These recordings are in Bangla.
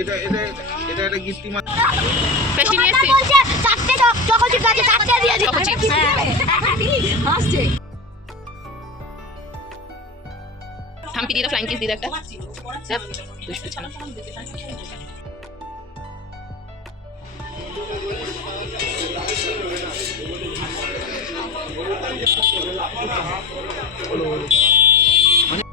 এটা এটা এটা একটা গিফট মাছ পেস্টি নিয়ে এসেছি বলছে চারটে চকো চিপস আছে, চারটে দিয়ে দিই। চকো চিপস হাসছে। থাম্পি দিয়ে দাও, ফ্লাইং কিস দিয়ে দাও একটা। দুষ্টু ছানা।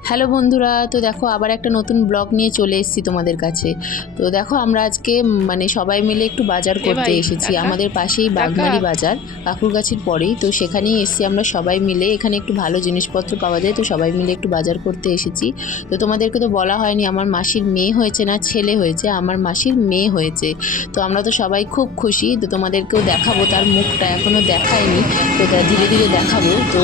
হ্যালো বন্ধুরা, তো দেখো আবার একটা নতুন ব্লগ নিয়ে চলে এসেছি তোমাদের কাছে। তো দেখো আমরা আজকে মানে সবাই মিলে একটু বাজার করতে এসেছি। আমাদের পাশেই বাগমারি বাজার, কাকুরগাছির পরেই। তো সেখানেই এসেছি আমরা সবাই মিলে। এখানে একটু ভালো জিনিসপত্র পাওয়া যায়, তো সবাই মিলে একটু বাজার করতে এসেছি। তো তোমাদেরকে তো বলা হয়নি আমার মাসির মেয়ে হয়েছে না ছেলে হয়েছে, আমার মাসির মেয়ে হয়েছে। তো আমরা তো সবাই খুব খুশি। তো তোমাদেরকেও দেখাবো, তার মুখটা এখনও দেখায়নি, তো ধীরে ধীরে দেখাবো। তো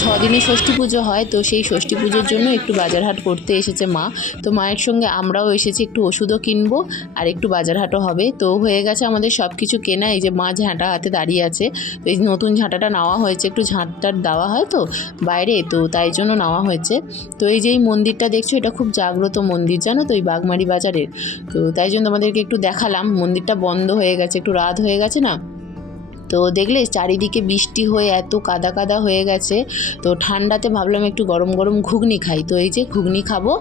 6 দিনে ষষ্ঠী পুজো হয়, তো সেই ষষ্ঠী পুজোর জন্য একটু বাজার হাট করতে এসেছে মা। তো মায়ের সঙ্গে আমরাও এসেছি, একটু ওষুধও কিনবো আর একটু বাজার হাটও হবে। তো হয়ে গেছে আমাদের সব কিছু কেনা। এই যে মা ঝাঁটা হাতে দাঁড়িয়ে আছে। তো এই নতুন ঝাঁটাটা নেওয়া হয়েছে, একটু ঝাঁটটার দেওয়া হয় তো বাইরে, তো তাই জন্য নেওয়া হয়েছে। তো এই যে এই মন্দিরটা দেখছো, এটা খুব জাগ্রত মন্দির জানো তো, এই বাগমারি বাজারের। তো তাই জন্য আমাদেরকে একটু দেখালাম। মন্দিরটা বন্ধ হয়ে গেছে, একটু রাত হয়ে গেছে না, তো দেখলে চারিদিকে বৃষ্টি হয়ে এত কাদা কাদা হয়ে গেছে। তো ঠান্ডাতে ভাবলাম একটু গরম গরম ঘুগনি খাই। তো এই যে ঘুগনি খাবো,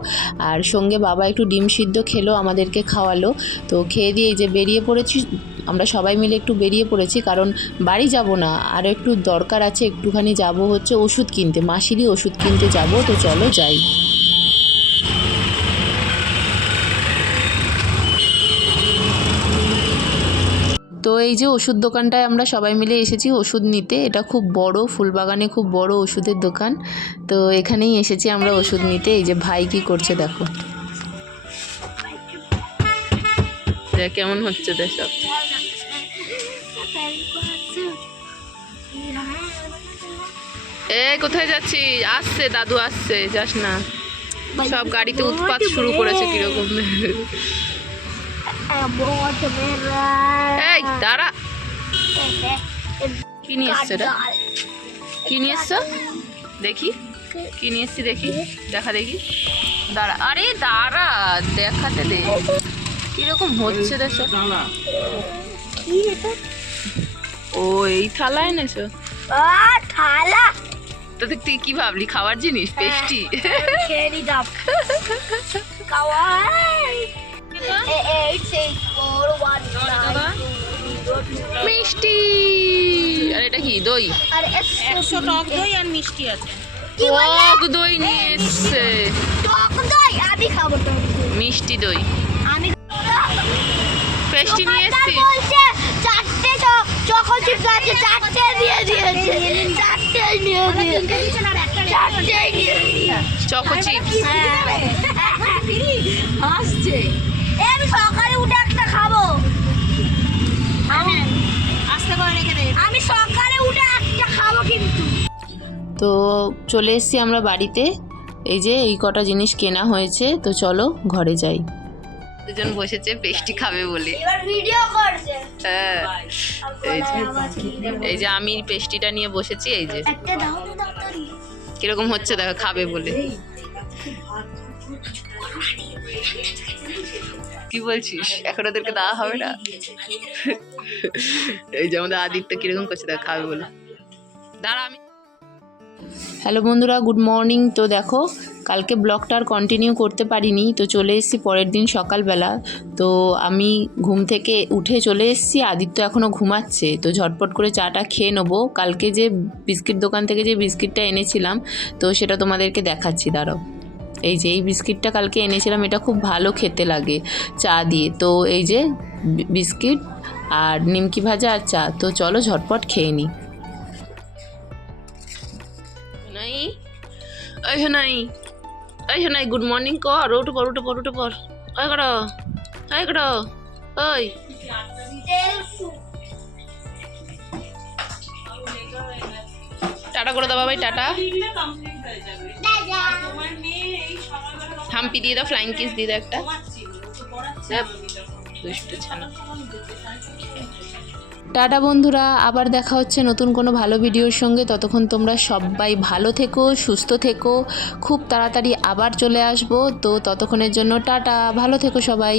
আর সঙ্গে বাবা একটু ডিম সিদ্ধ খেলো, আমাদেরকে খাওয়ালো। তো খেয়ে দিয়ে এই যে বেরিয়ে পড়েছি, আমরা সবাই মিলে একটু বেরিয়ে পড়েছি, কারণ বাড়ি যাব না, আর একটু দরকার আছে, একটুখানি যাব হচ্ছে ওষুধ কিনতে, মাসিরই ওষুধ কিনতে যাব। তো চলো যাই। তো এই যে ওষুধ দোকানটায় আমরা সবাই মিলে এসেছি ওষুধ নিতে। এটা খুব বড়, ফুলবাগানে খুব বড় ওষুধের দোকান। তো এখানেই এসেছি আমরা ওষুধ নিতে। এই যে ভাই কি করছে দেখো, কেমন হচ্ছে দেখ। কোথায় যাচ্ছিস? আসছে দাদু, আসছে, যাস না। সব গাড়িতে উৎপাত শুরু করেছে কিরকম। এই দাঁড়া, কি নিয়ে এসছো? কি নিয়ে এসছো দেখি, কি নিয়ে এসছি দেখি, দেখা দেখি। দাঁড়া, আরে দাঁড়া, দেখাতে দে কিরকম হচ্ছে দেখো। ও এই থালা এনেছো? থালা তো তুই কি ভাবলি খাওয়ার জিনিস? পেস্টি। মিষ্টি। আর এটা কি? দই। 100 টক দই আর মিষ্টি আছে। টক দই নিয়ে এসছে। টক দই আমি খাবো, টক দই মিষ্টি দই। আমি পেস্টি নিয়ে এসছি। বলছে চারটে চকো চিপস আছে, চারটে দিয়ে দিয়েছে, চারটে নিয়ে দিয়েছে, চারটে নিয়ে চকো চিপস। হাসছে। আমি সকালে উঠে একটা খাবো, আমি আস্তে করে রেখে দে, আমি সকালে উঠে একটা খাবো কিন্তু। তো চলে এসছি আমরা বাড়িতে। এই যে এই কটা জিনিস কেনা হয়েছে, তো চলো ঘরে যাই। দুজন বসেছে পেস্টি খাবে বলে। এবার ভিডিও করছে। হ্যাঁ, এই যে আমি পেস্টিটা নিয়ে বসেছি। এই যে একটা দাও না তাড়াতাড়ি, কিরকম হচ্ছে দেখো, খাবে বলে। কি বলছিস, এখন ওদেরকে দেওয়া হবে না? এই যে আমাদের আদিত্য কিরকম করছে দেখো, খাবে বলে। দাঁড়া আমি। হ্যালো বন্ধুরা, গুড মর্নিং। তো দেখো কালকে ব্লগটা আর কন্টিনিউ করতে পারিনি, তো চলে এসেছি পরের দিন সকালবেলা। তো আমি ঘুম থেকে উঠে চলে এসেছি, আদিত্য এখনও ঘুমাচ্ছে। তো ঝটপট করে চাটা খেয়ে নেবো। কালকে যে বিস্কিট দোকান থেকে যে বিস্কিটটা এনেছিলাম, তো সেটা তোমাদেরকে দেখাচ্ছি, দাঁড়াও। এই যে এই বিস্কিটটা কালকে এনেছিলাম, এটা খুব ভালো খেতে লাগে চা দিয়ে। তো এই যে বিস্কিট আর নিমকি ভাজা আর চা। তো চলো ঝটপট খেয়ে নিই। নাই গুড মর্নিং কর, উঠে পর উঠে পর উঠে পর। ওই করো, ওই করো, ওই টাটা করে দাও ভাই, টাটা। থাম্পি দিয়ে দাও, ফ্লাইং কিস দিয়ে দাও একটা। দুষ্টু ছানা। টাটা বন্ধুরা, আবার দেখা হচ্ছে নতুন কোনো ভালো ভিডিওর সঙ্গে। ততক্ষণ তোমরা সবাই ভালো থেকো, সুস্থ থেকো। খুব তাড়াতাড়ি আবার চলে আসবো। তো ততক্ষণের জন্য টাটা, ভালো থেকো সবাই।